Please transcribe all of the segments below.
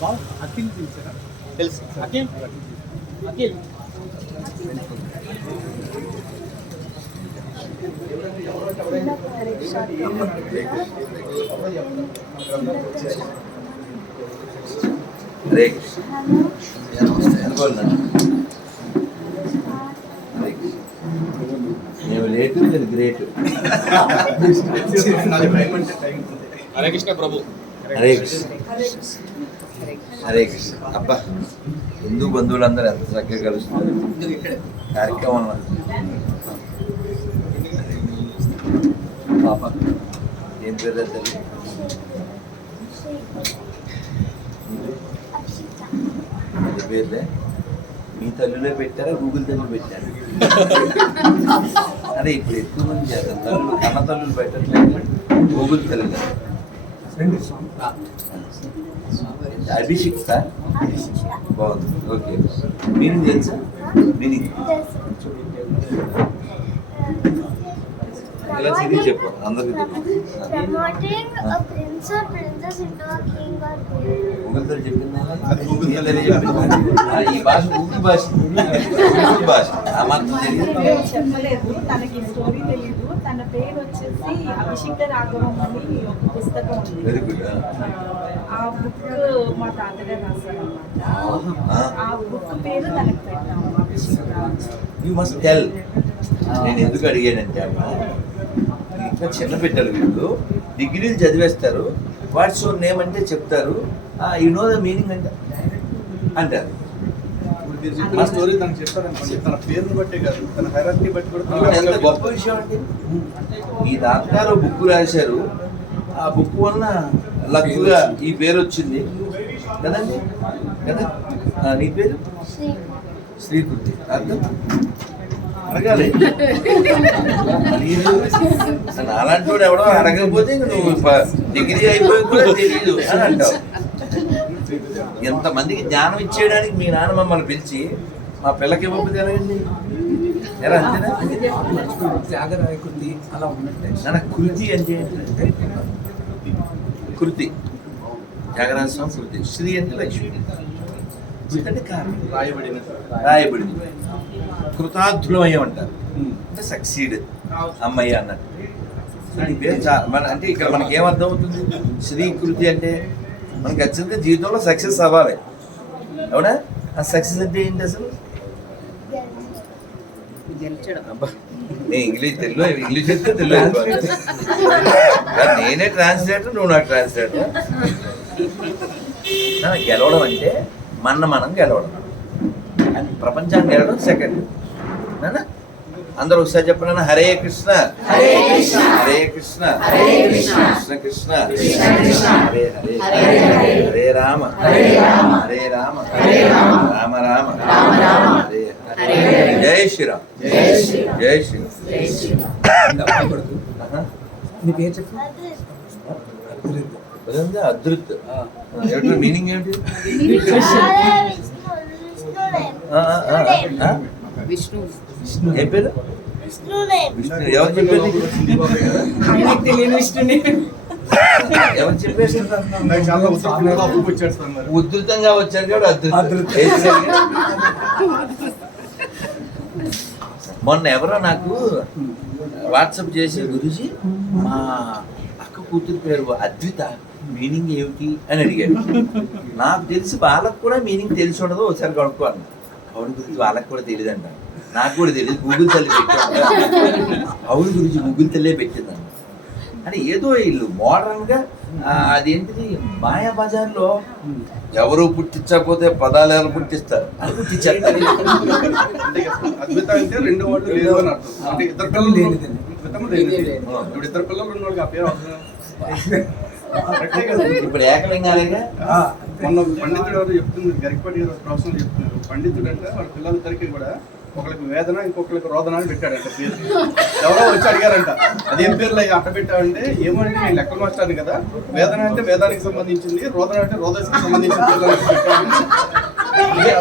బాబు అఖిల్ పిలిచారా తెలుసు అఖిల్? అఖిల్. హరే మేము లేటు గ్రేట్. హరే కృష్ణ ప్రభు. హరే కృష్ణ. హరే కృష్ణ. అబ్బా హిందూ బంధువులందరూ ఎంత చక్కగా కలుస్తున్నారు. కార్యక్రమం పాప ఏం పేరు తల్లి? అది పేర్లే? మీ తల్లులే పెట్టారా గూగుల్ తల్లి పెట్టారు? అదే ఇప్పుడు ఎక్కువ మంది చేస్తారు. తల్లులు కన్న తల్లులు పెట్టట్లేదు గూగుల్ తల్లులు అభిషిక్త బాగుంది. ఓకే. మీనింగ్ తెలుసా? మీనింగ్ తిరిగి చెప్పు. అందరికి చెప్పిందా? ఈ భాష గూగుల్ భాష. గూగుల్ భాష. ఆ మాత్రం తెలియదు. తన పేరు వచ్చేసి అభిషిక్త రాఘవం అని ఒక పుస్తకం ఉంది. ఆ బుక్ మా తాతగారు రాశారు అనమాట ఆ బుక్ పేరు తనకి పెట్టాము అభిషిక్త యూ మస్ట్ టెల్ నేను ఎందుకు అడిగానంటే అమ్మా ఇంకా చిన్న బిడ్డలు వీళ్ళు డిగ్రీలు చదివేస్తారు వాట్స్ యువర్ నేమ్ అంటే చెప్తారు. యు నో ద మీనింగ్ అంటే. అంటారు. మీరు చెప్పిన స్టోరీ తనకు చెప్పారనుకోండి తన పేరుని బట్టే కాదు తన హైరార్కీ బట్టి కూడా ఎంత గొప్ప విషయం అంటే ఈ డాక్టర్ బుక్ రాశారు. ఆ బుక్ వలన లక్కుగా ఈ పేరు వచ్చింది. కదండి? కదా నీ పేరు. శ్రీకృతి అర్థం? అడగాలి. అలాంటి వాడు ఎవడో అడగకపోతే నువ్వు డిగ్రీ అయిపోయి కూడా తెలియదు అని అంటావు. ఎంతమందికి జ్ఞానం ఇచ్చేయడానికి మీ నాన్న మమ్మల్ని పిలిచి మా పిల్లకి ఇవ్వకపోతే ఎలాగండి ఎలా అంతేనా? అలా ఉన్నట్టే. నాన్న కృతి అంటే ఏంటంటే కృతి. త్యాగరాజ స్వామి కృతి. శ్రీ అంటే లక్ష్మి. కృతి అంటే కారణం. రాయబడిన రాయబడింది కృతార్థులమయ్యం అంటారు అంటే సక్సీడ్. అమ్మయ్య అన్నట్టు. మన అంటే ఇక్కడ మనకి ఏమర్థం అవుతుంది శ్రీకృతి అంటే మనకి ఖచ్చితంగా జీవితంలో సక్సెస్ అవ్వాలి. అవునా? ఆ సక్సెస్ అంటే ఏంటి అసలు? నేను ఇంగ్లీష్ తెలుగు ఇంగ్లీష్ చెప్తే తెలుగు నేనే ట్రాన్స్లేటర్ నువ్వు నాకు ట్రాన్స్లేటర్ నా గెలవడం అంటే మన మనం గెలవడం. ప్రపంచాన్ని గెలవడం సెకండ్ అందరూ ఒకసారి చెప్పండి. హరే కృష్ణ. హరే కృష్ణ. హరే కృష్ణ. హరే కృష్ణ. కృష్ణ కృష్ణ. హరే హరే. హరే రామ. హరే రామ. హరే రామ. హరే రామ. రామ రామ. రామ రామ. హరే హరే. జై శ్రీరామ్. జై శ్రీరామ్. జై శ్రీరామ్. కొడుకు ఆహా. నీ పేరు చెప్పు? అదృత్ మీనింగ్ ఏంటి? విష్ణు. ఏం పేరు? ఎవరు చెప్పారు నీకు? ఆయనకి తెలియని విష్ణుని ఎవరు చెప్పేసి ఉధృతంగా వచ్చారు కాబట్టి? మొన్న ఎవరో నాకు వాట్సాప్ చేసి గురుజీ. మా అక్క కూతురు పేరు అద్విత. మీనింగ్ ఏమిటి అని అడిగాడు నాకు తెలిసి వాళ్ళకు కూడా మీనింగ్ తెలిసి ఉండదు ఒకసారి కనుక్కోను అవును గురించి వాళ్ళకి కూడా తెలియదు అంట నాకు కూడా తెలియదు గూగుల్ తల్లి పెట్టాను అవును గురించి గూగుల్ తల్లే పెట్టిందంట అని ఏదో వీళ్ళు మోడర్న్గా ఆ, అదేంటిది మాయా బజార్లో ఎవరు పుట్టించకపోతే పదాలు ఎవరు పుట్టిస్తారు? అని పుట్టించారు. అంటే అద్భుత అంటే రెండు వాళ్ళు లేదు అని అర్థం. అంటే ఇద్దరు పిల్లలు. ఇప్పుడు ఇద్దరు పిల్లలు వాళ్ళకి ఆ పేరు ఇప్పుడు ఏకలింగాలేగా? మొన్న పండితుడు ఎవరు చెప్తున్నారు గరికపాటి గారు ప్రొఫెసర్ చెప్తున్నారు. పండితుడు అంటే వాళ్ళ పిల్లలిద్దరికి కూడా ఒకరికి వేదన ఇంకొకరికి రోదన అని పెట్టాడంట పేరు ఎవరో వచ్చి అడిగారంట అదేం పేర్లు అయ్యి అట్ట పెట్టావంటే ఏమంటే నేను లెక్కల మాస్టర్ని కదా వేదన అంటే వేదానికి సంబంధించింది రోదన అంటే రోదనకి సంబంధించిన. ఇదే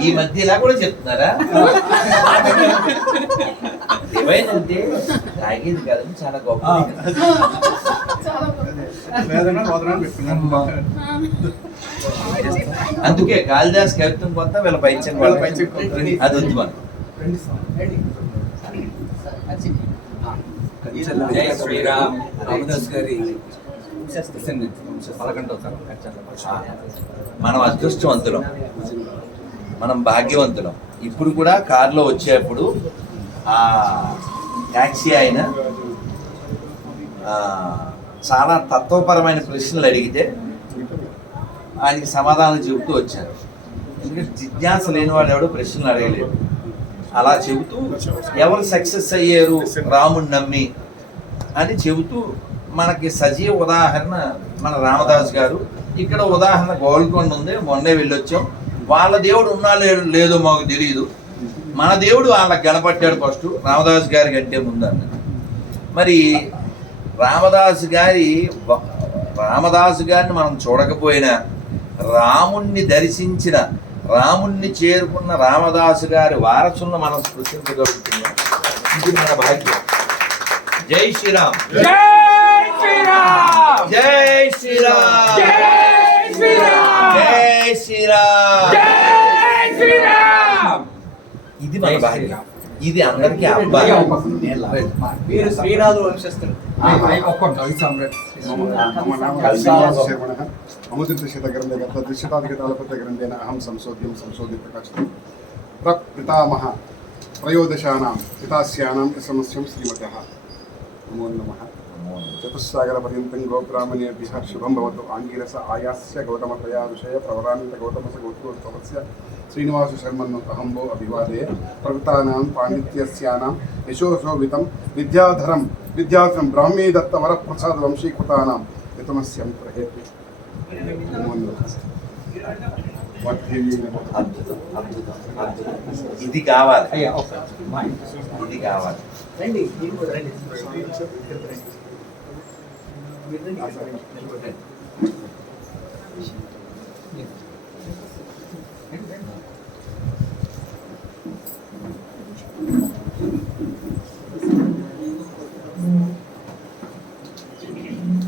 ఈ- మధ్య ఇలా కూడా చెప్తున్నారా? ఏమైందంటే తాగేది కాదని చాలా గొప్ప. వేదన రోదన పెట్టుకున్నాను అందుకే కాళిదాస్ కవిత్వం కొంత వీళ్ళ పైచం వీళ్ళ పైచం కొంత. అది వద్దు మనకు జై శ్రీరామ్. రామదాస్ గారి పదకొండవ తరం మనం అదృష్టవంతులం. మనం భాగ్యవంతులం. ఇప్పుడు కూడా కారులో వచ్చేప్పుడు ఆ ట్యాక్సీ ఆయన ఆ, చాలా తత్వపరమైన ప్రశ్నలు అడిగితే ఆయనకి సమాధానం చెబుతూ వచ్చారు. ఎందుకంటే జిజ్ఞాస లేని వాళ్ళు ఎవడో ప్రశ్నలు అడగలేదు. అలా చెబుతూ ఎవరు సక్సెస్ అయ్యారు రాముడు నమ్మి అని చెబుతూ మనకి సజీవ ఉదాహరణ మన రామదాస్ గారు. ఇక్కడ ఉదాహరణ గోల్కొండ ఉంది మొన్నే వెళ్ళొచ్చాం. వాళ్ళ దేవుడు ఉన్నా లేదో లేదో మాకు తెలియదు మన దేవుడు వాళ్ళకి గణపట్టాడు ఫస్ట్ రామదాస్ గారి కంటే ముందన్న మరి రామదాసు గారి రామదాసు గారిని మనం చూడకపోయినా రాముణ్ణి దర్శించిన రాముణ్ణి చేరుకున్న రామదాసు గారి వారసులను మనం స్పృశించగలుగుతున్నాం ఇది మన భాగ్యం. జై శ్రీరామ్. జై శ్రీరామ్. జై శ్రీరామ్. జై శ్రీరామ్. ఇది మన భాగ్యం. ఇది అందరికీ అబ్బాయి మీరు శ్రీనాథు వంశస్థులు కవి సామ్రాట్ అముద్రితశతగ్రంథే గతదృశ్యతాధిగతాలపత్రగ్రంథేన అహం సంశోధ్యం సంశోధ్య ప్రకాశితం ప్రపితామహ త్రయోదశానాం పితాస్యానాం సమస్యం శ్రీమతः నమో నమః చతుస్సాగరపర్యంతం గోబ్రాహ్మణేభ్యः శుభం భవతు ఆంగిరస ఆయాస్య గౌతమతయా విషయ ప్రవరాన్విత గౌతమస గోత్రోత్సవస్య శ్రీనివాస శర్మన్ను అహంబో అభివాదే ప్రవృత్తానాం పాండిత్యస్యానాం యశోశోభితం విద్యాధరం విద్యాధరం బ్రాహ్మీ దత్త వరప్రసాద వంశీకృతానాం యతమస్యం ప్రహేతి ఇది కావాలి. ఇది కావాలి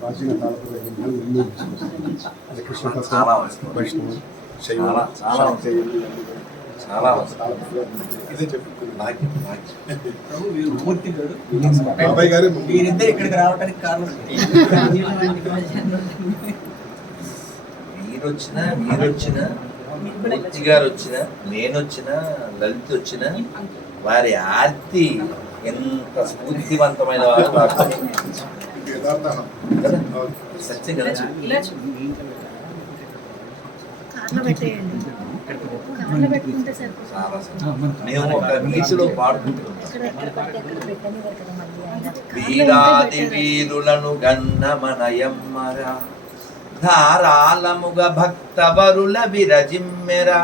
ప్రాచీన కాలపు. వైష్ణవం శైవం చాలా, చాలా చాలా అవసరం. ఇదే మూర్తి గారు బాబాయ్ గారే వీరిద్దరు ఇక్కడికి రావడానికి కారణం మీరు వచ్చినా మీరు వచ్చినా మూర్తి గారు వచ్చినా నేను వచ్చినా లలిత్ వచ్చినా వారి ఆర్తి ఎంత స్ఫూర్తివంతమైన వారు. సత్యం కదా? ఇలా మేము ఒక వీధిలో పాడుకుంటున్నాం వీరాది వీరులను ధారాళముగ భక్తవరుల విరజిమ్మెరా.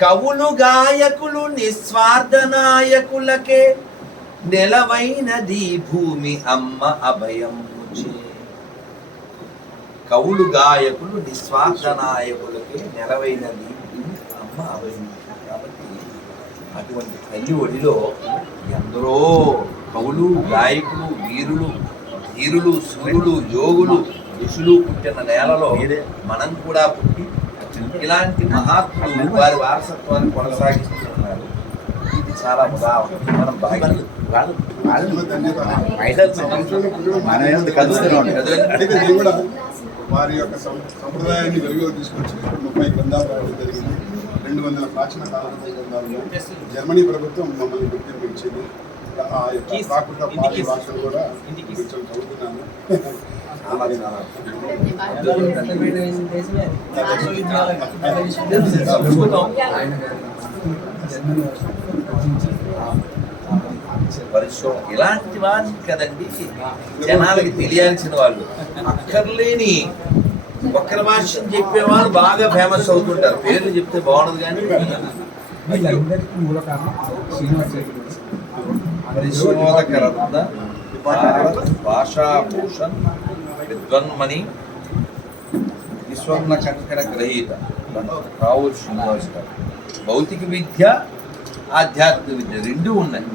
కవులు గాయకులు నిస్వార్థ నాయకులకే నెలవైనది భూమి అమ్మ అభయముచే. కవులు గాయకులు నిస్వార్థ నాయకులకే నెలవైనది అభయం కాబట్టి అటువంటి తల్లి ఒడిలో ఎందరో కవులు గాయకులు వీరులు ధీరులు సూర్యులు యోగులు ఋషులు పుట్టిన నేలలో మనం కూడా పుట్టి ఇలాంటి మహాత్ములు వారి వారసత్వాన్ని కొనసాగిస్తున్నారు ఇది చాలా ఉదాహరణ మనం భాగ్యం వారి యొక్క సంప్రదాయాన్ని వెలుగులో తీసుకొచ్చి ముప్పై గ్రంథాలు జరిగింది. రెండు వందల ప్రాచీన గ్రంథాలు జర్మనీ ప్రభుత్వం మమ్మల్ని గుర్తింపు ఇచ్చింది ఆ యొక్క ప్రాకృత పాలి భాషలు కూడా కొంచెం చదువుతున్నాను. పరిశ్రమ ఇలాంటి వారిని కదండి జనాలకి తెలియాల్సిన వాళ్ళు. అక్కర్లేని ఒక్కరి భాషను చెప్పేవాళ్ళు బాగా ఫేమస్ అవుతుంటారు. పేర్లు చెప్తే బాగుండదు కానీ భారత భాషాభూషణ్ విద్వన్మణి విశ్వన్న కంకణ గ్రహీత రావుల్ శ్రీనివాస్ గారు. భౌతిక విద్య ఆధ్యాత్మిక విద్య రెండూ ఉన్నాయి.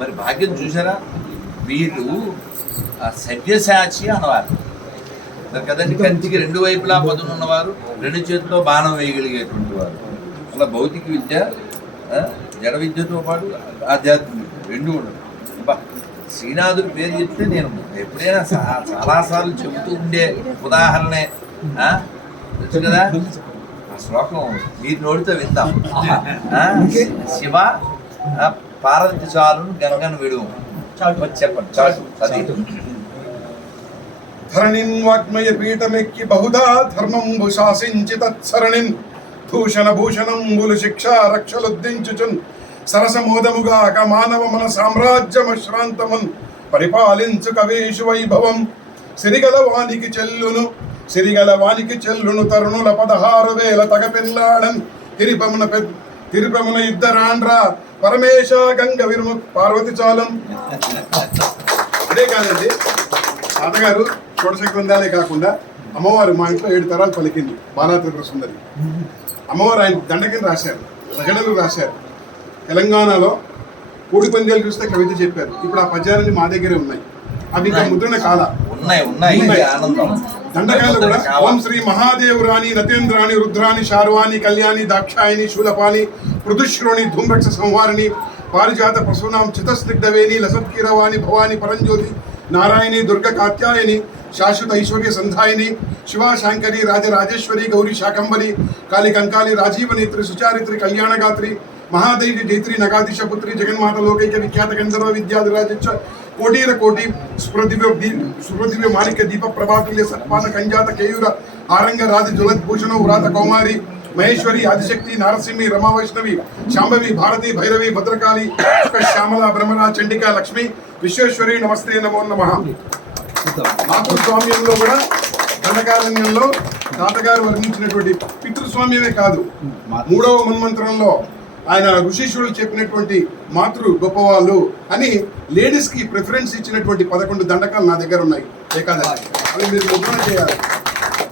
మరి భాగ్యం చూసారా? వీళ్ళు సవ్యసాచి అన్నవారు. మరి కదండి కంచికి రెండు వైపులా పదును ఉన్నవారు రెండు చేతుల్లో బాణం వేయగలిగేటువంటి వారు. అలా భౌతిక విద్య జడ విద్యతో పాటు ఆధ్యాత్మిక రెండు ఉండదు శ్రీనాథుడి పేరు చెప్తే నేను ఎప్పుడైనా చాలాసార్లు చెబుతూ ఉండే ఉదాహరణే? తెలుసు కదా? ఆ శ్లోకం మీరు నోడితో విందాం? శివ పార్వతి చాలును గంగను విడువు చెప్పండి చాలు. అది. ధరణిన్ వాగ్మయ పీఠమెక్కి బహుధా ధర్మంబు శాసించి తత్సరణిన్. భూషణ భూషణంబులు శిక్ష రక్షలుద్దించుచున్. సరసమోదముగాక మానవ మన సామ్రాజ్యమశ్రాంతమున్. పరిపాలించు కవేషు వైభవం. సిరిగల వానికి చెల్లును సిరిగల వానికి చెల్లును తరుణుల పదహారు వేల తగపెల్లాడన్. తిరిపమున పెద్ద తిరుపమున ఇద్దరాండ్ర పరమేశ గంగ విరుము పార్వతి చాలం. అదే కాదండి. తాతగారు షోడశ గ్రంథాలే కాకుండా అమ్మవారు మా ఇంట్లో ఏడు తరాలు పలికింది. బాలా త్రిపుర సుందరి. అమ్మవారు ఆయన దండకిని రాశారు. రచనలు రాశారు. తెలంగాణలో కోడి పందాలు చూస్తే కవిత చెప్పారు. ఇప్పుడు ఆ పద్యాలన్నీ మా దగ్గరే ఉన్నాయి. అవి ఇంకా ముద్రణ కాల. ఉన్నాయి ఉన్నాయి. ఆనందం. దండకాలు కూడా ఓం శ్రీ మహాదేవ్ రాణి నతేంద్రాణి రుద్రాణి శార్వాణి కళ్యాణి దాక్షాయని శూలపాని పృథుశ్రోణి ధూమ్రక్ష సంహారిణి పారిజాత ప్రసూనాం చితస్నిగ్ధవేణి లసత్కీరవాణి భవాని పరంజ్యోతి नारायणी, दुर्ग कात्यायनी, शाश्वत ऐश्वर्य संधायनी, शिवा शांकरी राजराजेश्वरी गौरी शाकंबरी काली कंकाली, राजीव नेत्री त्रिसुचारित्री कल्याण गात्री महादेवी, धीत्री, नगाधीश पुत्री, जगन्माता लोकैक विख्यात गंधर्व विद्याधिराज कोटीर कोटि सुप्रदिव्य मालिक दीप प्रभाकल्य सत्पाद कंजात केयूर आरंग राज ज्वलभूषण व्रात कौमारी, महेश्वरी, आदिशक्ति, नारसिंह, रमा वैष्णवी, शांभवी, भारती, भैरवी, भद्रकाली, श्यामला भ्रमरा चंडिका, लक्ष्मी విశ్వేశ్వరి నమస్తే నమో నమ. మాతృస్వామ్యంలో కూడా దండకారణ్యంలో తాతగారు వర్ణించినటువంటి పితృస్వామ్యమే కాదు. మూడవ మన్మంత్రంలో ఆయన ఋషీశ్వరులు చెప్పినటువంటి మాతృ గొప్పవాళ్ళు అని లేడీస్కి ప్రిఫరెన్స్ ఇచ్చినటువంటి పదకొండు దండకాలు నా దగ్గర ఉన్నాయి. ఏకాదశి. అవి మీరు ముద్రణ చేయాలి.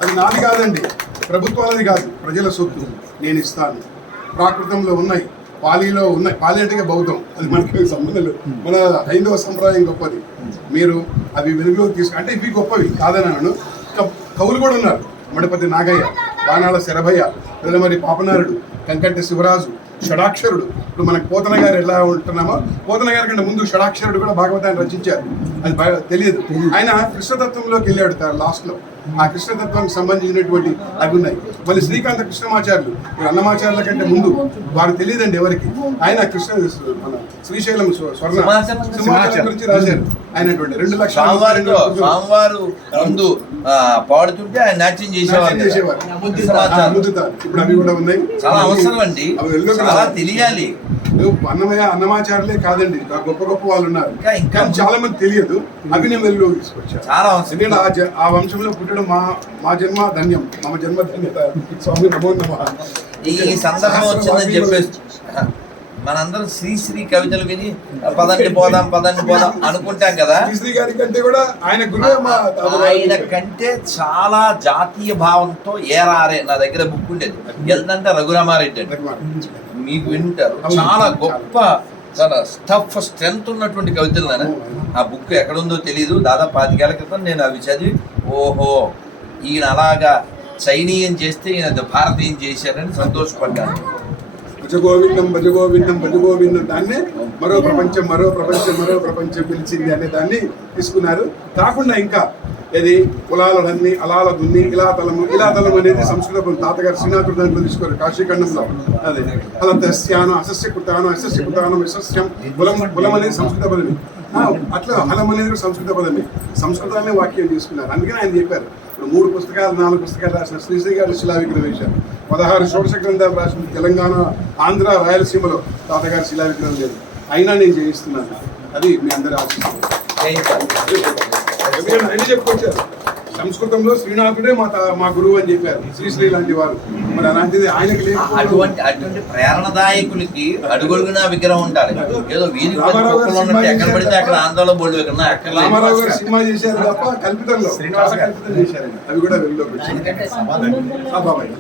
అది నాది కాదండి. ప్రభుత్వాలది కాదు. ప్రజల సొత్తు. నేను ఇస్తాను. ప్రాకృతంలో ఉన్నాయి. పాలీలో ఉన్నాయి పాలి అంటే బౌద్ధం. అది మనకి సంబంధం లేదు. మన హైందవ సంప్రదాయం గొప్పది. మీరు అవి వెలుగులోకి తీసుకు అంటే ఇవి గొప్పవి. కాదన్నాను కవులు కూడా ఉన్నారు. మడపతి నాగయ్య బాణాల శరభయ్య పిల్లమరి పాపనారుడు కంకంటి శివరాజు షడాక్షరుడు. ఇప్పుడు మనకు పోతన గారు ఎలా ఉంటున్నామో పోతన గారి కంటే ముందు షడాక్షరుడు కూడా భాగవతాన్ని రచించారు. అది తెలియదు. ఆయన కృష్ణతత్వంలోకి వెళ్ళాడు లాస్ట్లో ఆ కృష్ణతత్వానికి సంబంధించినటువంటి అవి ఉన్నాయి మళ్ళీ శ్రీకాంత కృష్ణమాచార్యులు అన్నమాచార్యుల కంటే ముందు వారు తెలియదండి ఎవరికి. ఆయన కృష్ణ మన శ్రీశైలం స్వ- స్వర్ణ గురించి రాశారు. ఆయనటువంటి రెండు లక్షల పాడుతుంటే ఆయన నాట్యం చేసేవారు చాలా అవసరం అండి. చాలా. తెలియాలి. అన్నమయ్య అన్నమాచారులే కాదండి. గొప్ప గొప్ప వాళ్ళు ఉన్నారు. ఇంకా- చాలా మంది తెలియదు. అవి నేను వెలుగులో తీసుకొచ్చాను. చాలా ఎందుకంటే ఆ వంశంలో పుట్టడం మా మా జన్మ ధన్యం. మమ జన్మ ధన్యత. స్వామి నమో నమ. ఈ సందర్భం వచ్చిందని చెప్పేసి మనందరం శ్రీశ్రీ కవితలు విని పదండి పోదాం పదండి పోదాం అనుకుంటాం కదా. గారి కంటే కూడా ఆయన. ఆయన కంటే చాలా జాతీయ భావంతో ఏరారే నా దగ్గర బుక్ ఉండేది. ఎంతంటే రఘురామారెడ్డి అండి. మీకు వింటారు. చాలా గొప్ప చాలా స్టఫ్ స్ట్రెంత్ ఉన్నటువంటి కవితలు నాన్న ఆ బుక్ ఎక్కడుందో తెలియదు దాదాపు పాతికేళ్ళ క్రితం నేను అవి చదివి ఓహో ఈయన అలాగా చైనీయం చేస్తే ఈయన భారతీయం చేశారని సంతోషపడ్డాను. భజగోవిందం భజగోవిందం భజగోవిందం దాన్నే మరో ప్రపంచం మరో ప్రపంచం మరో ప్రపంచం పిలిచింది అనే దాన్ని తీసుకున్నారు. కాకుండా ఇంకా ఇది కులాలన్నీ అలాల దున్ని ఇలా తలము ఇలా తలం అనేది సంస్కృత తాతగారు శ్రీనాథుడు దాంట్లో తీసుకోరు కాశీఖండంలో. అదే. అలా తస్యాను అసస్య కృతాను అసస్య కృతానం యశస్యం కులం కులం అనేది సంస్కృత పదమే అట్లా హలం అనేది కూడా సంస్కృత పదమే సంస్కృతాన్ని వాక్యం తీసుకున్నారు. అందుకని ఆయన చెప్పారు. మూడు పుస్తకాలు నాలుగు పుస్తకాలు రాసిన శ్రీశ్రీ గారు శిలా విగ్రహం వేశారు పదహారు షోడశ గ్రంథాలు రాసిన తెలంగాణ ఆంధ్ర రాయలసీమలో తాతగారు శిలా విగ్రహం లేదు. అయినా నేను చేయిస్తున్నాను అది మీ అందరి ఆశిస్తున్నాను. ఎందుకంటే చెప్పుకొచ్చారు? సంస్కృతంలో శ్రీనాథుడే మా మా గురువు అని చెప్పారు. శ్రీశ్రీ లాంటి వారు. మరి అలాంటిది ఆయనకి అటువంటి అటువంటి ప్రేరణదాయకులకి అడుగడుగునా విగ్రహం ఉండాలి. ఏదో వీధి ఎక్కడ పడితే అక్కడ ఆందోళన బోర్డు విగ్రహం అక్కడ రామారావు గారు సినిమా చేశారు తప్ప కల్పితంలో శ్రీనివాస కల్పితం చేశారు. అవి కూడా బాబాయ్.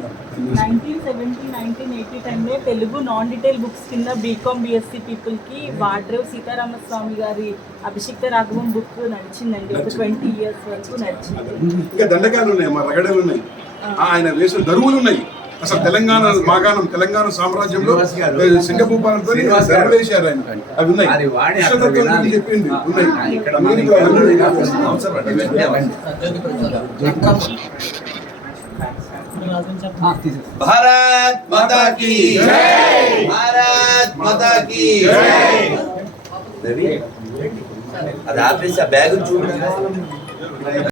నైన్టీన్ సెవెంటీ నైన్టీన్ ఎయిటీ టైంలో తెలుగు నాన్ డీటెయిల్ బుక్స్ కింద బీకామ్ బీఎస్సీ పీపుల్కి వాడ్రేవ్ సీతారామస్వామి గారి అభిషిక్త రాఘవం బుక్ నడిచిందండి. ఒక ట్వంటీ ఇయర్స్ వరకు నడిచింది. ఇంకా దండకాలు ఉన్నాయి మా రగడలు ఉన్నాయి. ఆయన వేసిన దరువులు ఉన్నాయి. అసలు తెలంగాణ మాగాణం తెలంగాణ సామ్రాజ్యంలో సింగపూపాలతో వేశారు ఆయన. అవి ఉన్నాయి. చెప్పింది ఉన్నాయి. ఆ, ఇక్కడ అన్నీ మనకి కూడా ఉన్నాయి. అవసరం అండి, వెంటనే అవ్వండి. భారత్ మాతా కీ భారత్ మాతా కీ రవి అది ఆపేసి ఆ బ్యాగ్ చూడు